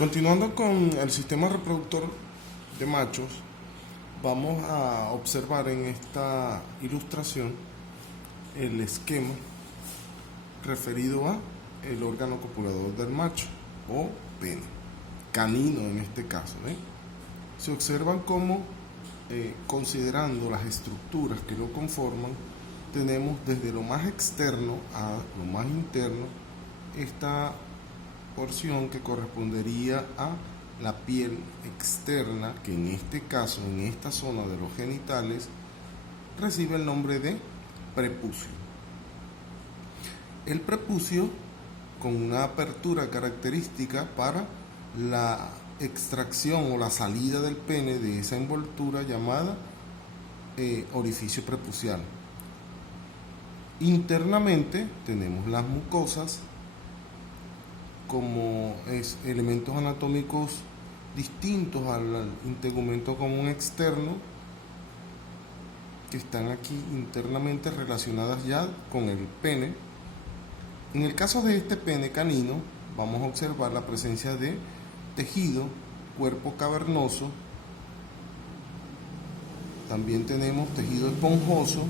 Continuando con el sistema reproductor de machos, vamos a observar en esta ilustración el esquema referido a el órgano copulador del macho o pene, canino en este caso. Se observan cómo, considerando las estructuras que lo conforman, tenemos desde lo más externo a lo más interno esta porción que correspondería a la piel externa, que en este caso, en esta zona de los genitales, recibe el nombre de prepucio. El prepucio, con una apertura característica para la extracción o la salida del pene de esa envoltura llamada orificio prepucial. Internamente tenemos las mucosas como elementos anatómicos distintos al integumento común externo, que están aquí internamente relacionadas ya con el pene. En el caso de este pene canino, vamos a observar la presencia de tejido, cuerpo cavernoso, también tenemos tejido esponjoso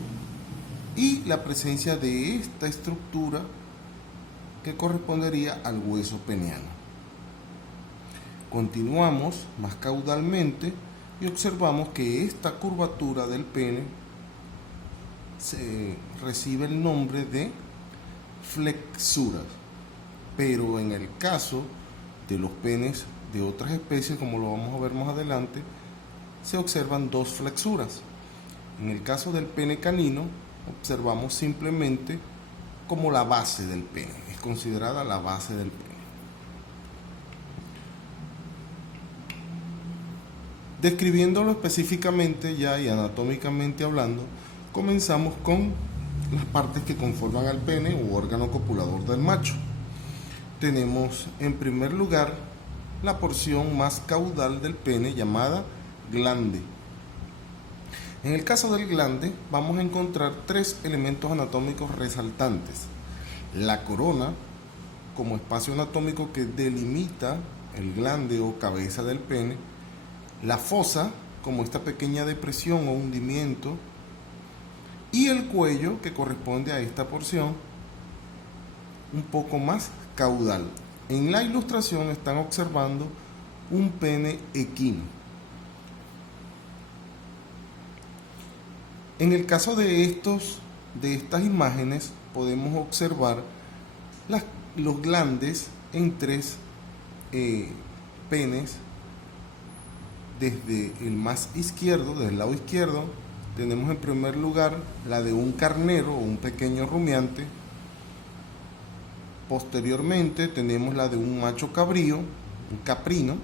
y la presencia de esta estructura que correspondería al hueso peniano. Continuamos más caudalmente y observamos que esta curvatura del pene recibe el nombre de flexuras, pero en el caso de los penes de otras especies, como lo vamos a ver más adelante, se observan dos flexuras. En el caso del pene canino, observamos simplemente como la base del pene, es considerada la base del pene. Describiéndolo específicamente ya y anatómicamente hablando, comenzamos con las partes que conforman al pene u órgano copulador del macho. Tenemos en primer lugar la porción más caudal del pene llamada glande. En el caso del glande vamos a encontrar tres elementos anatómicos resaltantes: la corona como espacio anatómico que delimita el glande o cabeza del pene, la fosa como esta pequeña depresión o hundimiento, y el cuello que corresponde a esta porción un poco más caudal. En la ilustración están observando un pene equino. En el caso de estas imágenes podemos observar los glandes en tres penes. Desde el más izquierdo, desde el lado izquierdo, tenemos en primer lugar la de un carnero o un pequeño rumiante. Posteriormente tenemos la de un macho cabrío, un caprino.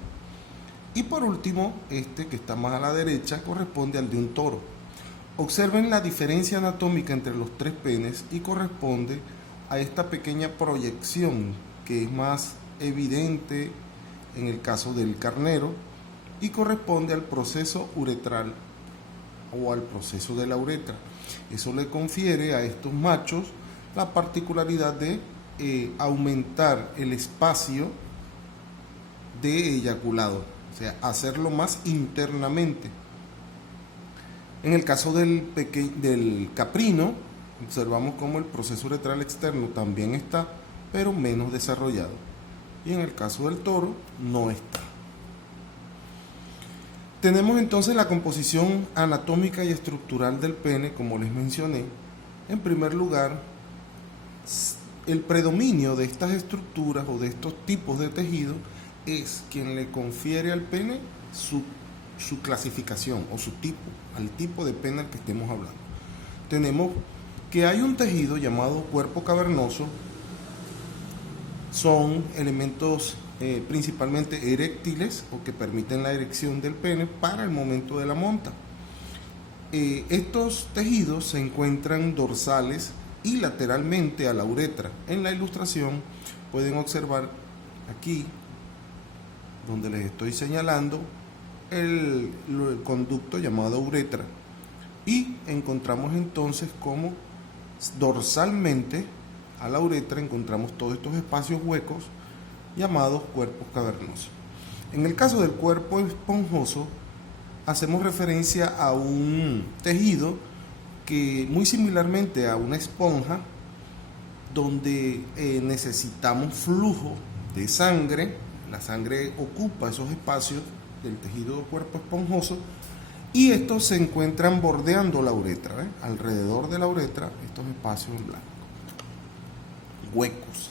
Y por último, este que está más a la derecha corresponde al de un toro. Observen la diferencia anatómica entre los tres penes y corresponde a esta pequeña proyección que es más evidente en el caso del carnero y corresponde al proceso uretral o al proceso de la uretra. Eso le confiere a estos machos la particularidad de aumentar el espacio de eyaculado, o sea, hacerlo más internamente. En el caso del caprino, observamos cómo el proceso uretral externo también está, pero menos desarrollado. Y en el caso del toro, no está. Tenemos entonces la composición anatómica y estructural del pene, como les mencioné. En primer lugar, el predominio de estas estructuras o de estos tipos de tejido es quien le confiere al pene su clasificación o su tipo, al tipo de pene al que estemos hablando. Tenemos que hay un tejido llamado cuerpo cavernoso. Son elementos principalmente eréctiles o que permiten la erección del pene para el momento de la monta. Estos tejidos se encuentran dorsales y lateralmente a la uretra. En la ilustración pueden observar aquí, donde les estoy señalando, el conducto llamado uretra, y encontramos entonces como dorsalmente a la uretra encontramos todos estos espacios huecos llamados cuerpos cavernosos. En el caso del cuerpo esponjoso, hacemos referencia a un tejido que muy similarmente a una esponja, donde necesitamos flujo de sangre. La sangre ocupa esos espacios del tejido del cuerpo esponjoso y estos se encuentran bordeando la uretra, alrededor de la uretra, estos espacios en blanco, huecos.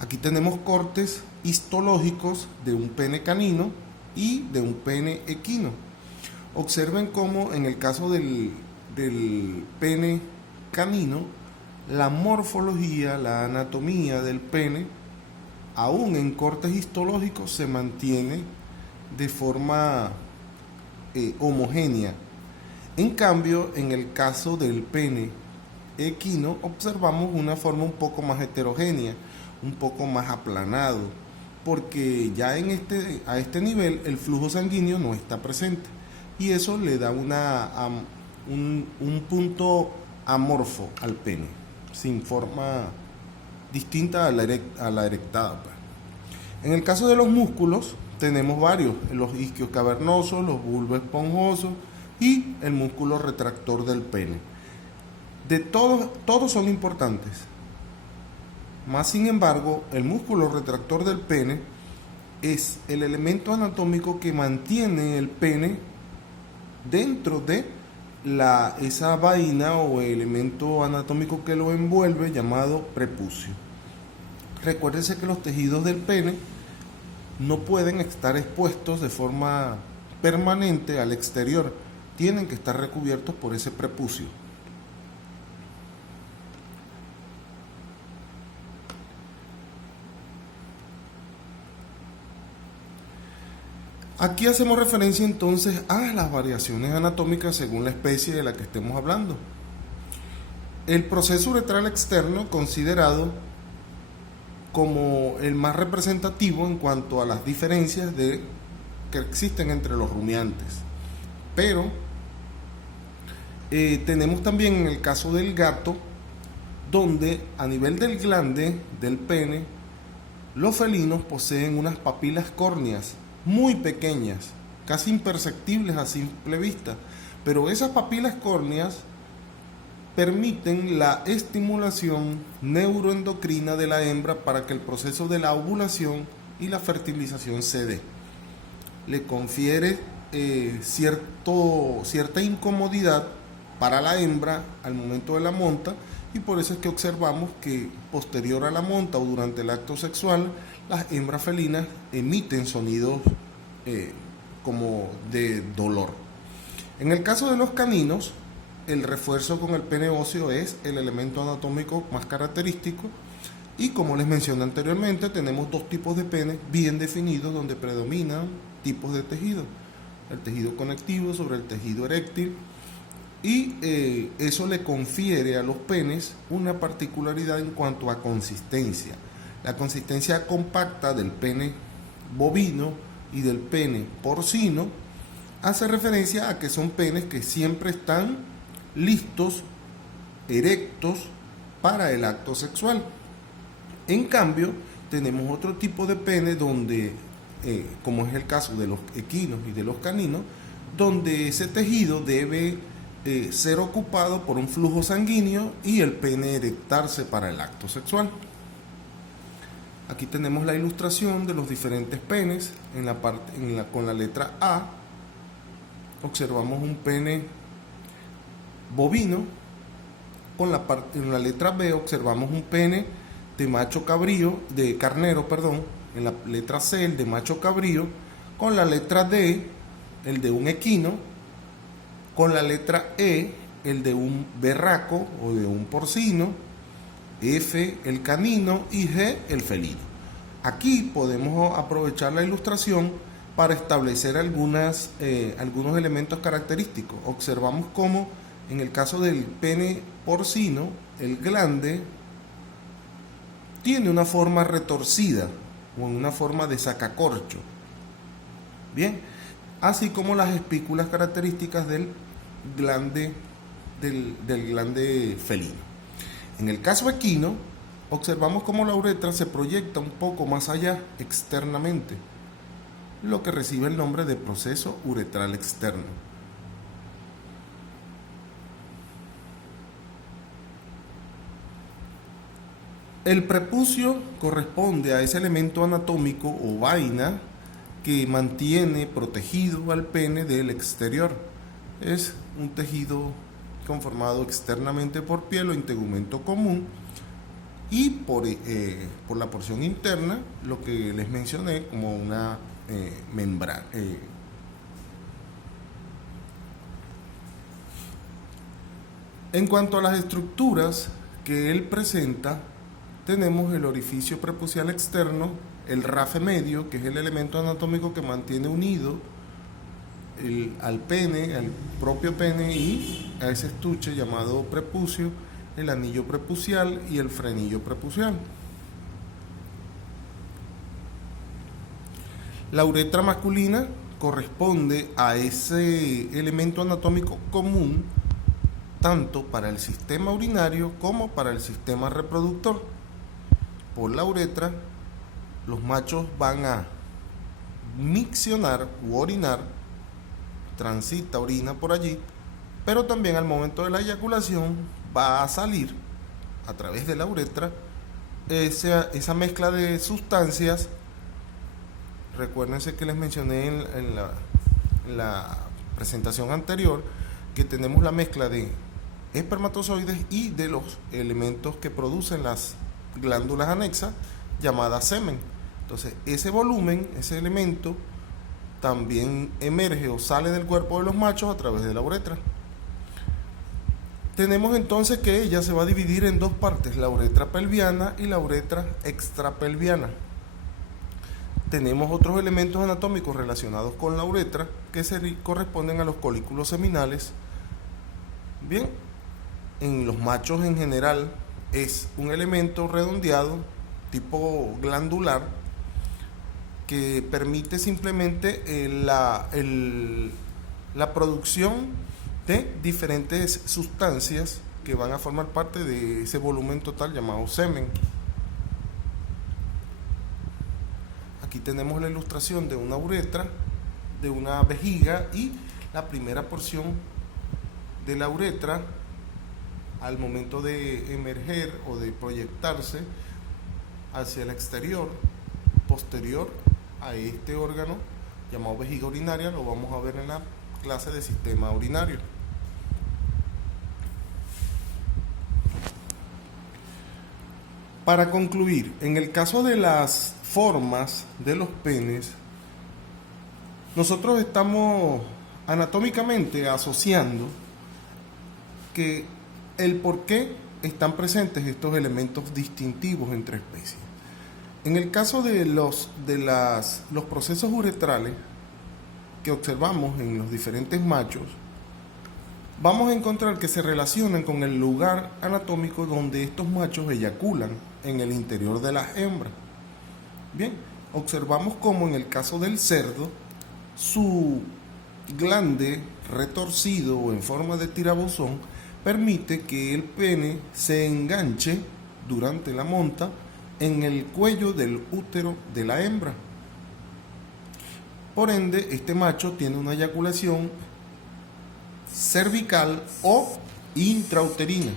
Aquí tenemos cortes histológicos de un pene canino y de un pene equino. Observen cómo en el caso del pene canino, la morfología, la anatomía del pene, aún en cortes histológicos, se mantiene de forma homogénea. En cambio, en el caso del pene equino, observamos una forma un poco más heterogénea, un poco más aplanado, porque ya a este nivel el flujo sanguíneo no está presente y eso le da un punto amorfo al pene, sin forma distinta a la erectada. En el caso de los músculos tenemos varios: los isquios cavernosos, los bulbos esponjosos y el músculo retractor del pene. De todos son importantes. Más sin embargo, el músculo retractor del pene es el elemento anatómico que mantiene el pene dentro de esa vaina o elemento anatómico que lo envuelve, llamado prepucio. Recuérdense que los tejidos del pene no pueden estar expuestos de forma permanente al exterior, tienen que estar recubiertos por ese prepucio. Aquí hacemos referencia entonces a las variaciones anatómicas según la especie de la que estemos hablando. El proceso uretral externo, considerado como el más representativo en cuanto a las diferencias que existen entre los rumiantes. Pero tenemos también en el caso del gato, donde a nivel del glande del pene, los felinos poseen unas papilas córneas muy pequeñas, casi imperceptibles a simple vista, pero esas papilas córneas permiten la estimulación neuroendocrina de la hembra para que el proceso de la ovulación y la fertilización se dé. Le confiere cierta incomodidad para la hembra al momento de la monta, y por eso es que observamos que posterior a la monta o durante el acto sexual, las hembras felinas emiten sonidos como de dolor. En el caso de los caninos, el refuerzo con el pene óseo es el elemento anatómico más característico, y como les mencioné anteriormente, tenemos dos tipos de penes bien definidos donde predominan tipos de tejido: el tejido conectivo sobre el tejido eréctil, y eso le confiere a los penes una particularidad en cuanto a consistencia. La consistencia compacta del pene bovino y del pene porcino hace referencia a que son penes que siempre están listos, erectos para el acto sexual. En cambio, tenemos otro tipo de pene donde, como es el caso de los equinos y de los caninos, donde ese tejido debe ser ocupado por un flujo sanguíneo y el pene erectarse para el acto sexual. Aquí tenemos la ilustración de los diferentes penes. Con la letra A observamos un pene bovino. En la letra B observamos un pene de carnero. En la letra C, el de macho cabrío. Con la letra D, el de un equino. Con la letra E, el de un berraco o de un porcino. F, el canino, y G, el felino. Aquí podemos aprovechar la ilustración para establecer algunos elementos característicos. Observamos cómo en el caso del pene porcino, el glande tiene una forma retorcida o en una forma de sacacorcho. Bien, así como las espículas características del glande felino. En el caso equino, observamos cómo la uretra se proyecta un poco más allá externamente, lo que recibe el nombre de proceso uretral externo. El prepucio corresponde a ese elemento anatómico o vaina que mantiene protegido al pene del exterior. Es un tejido conformado externamente por piel o integumento común, y por la porción interna, lo que les mencioné como una membrana. En cuanto a las estructuras que él presenta, tenemos el orificio prepucial externo, el rafe medio, que es el elemento anatómico que mantiene unido al pene, al propio pene, y a ese estuche llamado prepucio, el anillo prepucial y el frenillo prepucial. La uretra masculina corresponde a ese elemento anatómico común tanto para el sistema urinario como para el sistema reproductor. Por la uretra, los machos van a miccionar u orinar, transita orina por allí, pero también al momento de la eyaculación va a salir a través de la uretra esa mezcla de sustancias. Recuérdense que les mencioné en la presentación anterior que tenemos la mezcla de espermatozoides y de los elementos que producen las glándulas anexas llamadas semen. Entonces ese volumen, ese elemento también emerge o sale del cuerpo de los machos a través de la uretra. Tenemos entonces que ella se va a dividir en dos partes, la uretra pelviana y la uretra extrapelviana. Tenemos otros elementos anatómicos relacionados con la uretra que corresponden a los colículos seminales. Bien, en los machos en general es un elemento redondeado tipo glandular que permite simplemente la producción de diferentes sustancias que van a formar parte de ese volumen total llamado semen. Aquí tenemos la ilustración de una uretra, de una vejiga, y la primera porción de la uretra al momento de emerger o de proyectarse hacia el exterior, posterior a este órgano llamado vejiga urinaria, lo vamos a ver en la clase de sistema urinario. Para concluir, en el caso de las formas de los penes, nosotros estamos anatómicamente asociando que el por qué están presentes estos elementos distintivos entre especies. En el caso de los procesos uretrales que observamos en los diferentes machos, vamos a encontrar que se relacionan con el lugar anatómico donde estos machos eyaculan en el interior de las hembras. Bien, observamos como en el caso del cerdo, su glande retorcido o en forma de tirabuzón permite que el pene se enganche durante la monta en el cuello del útero de la hembra. Por ende, este macho tiene una eyaculación cervical o intrauterina.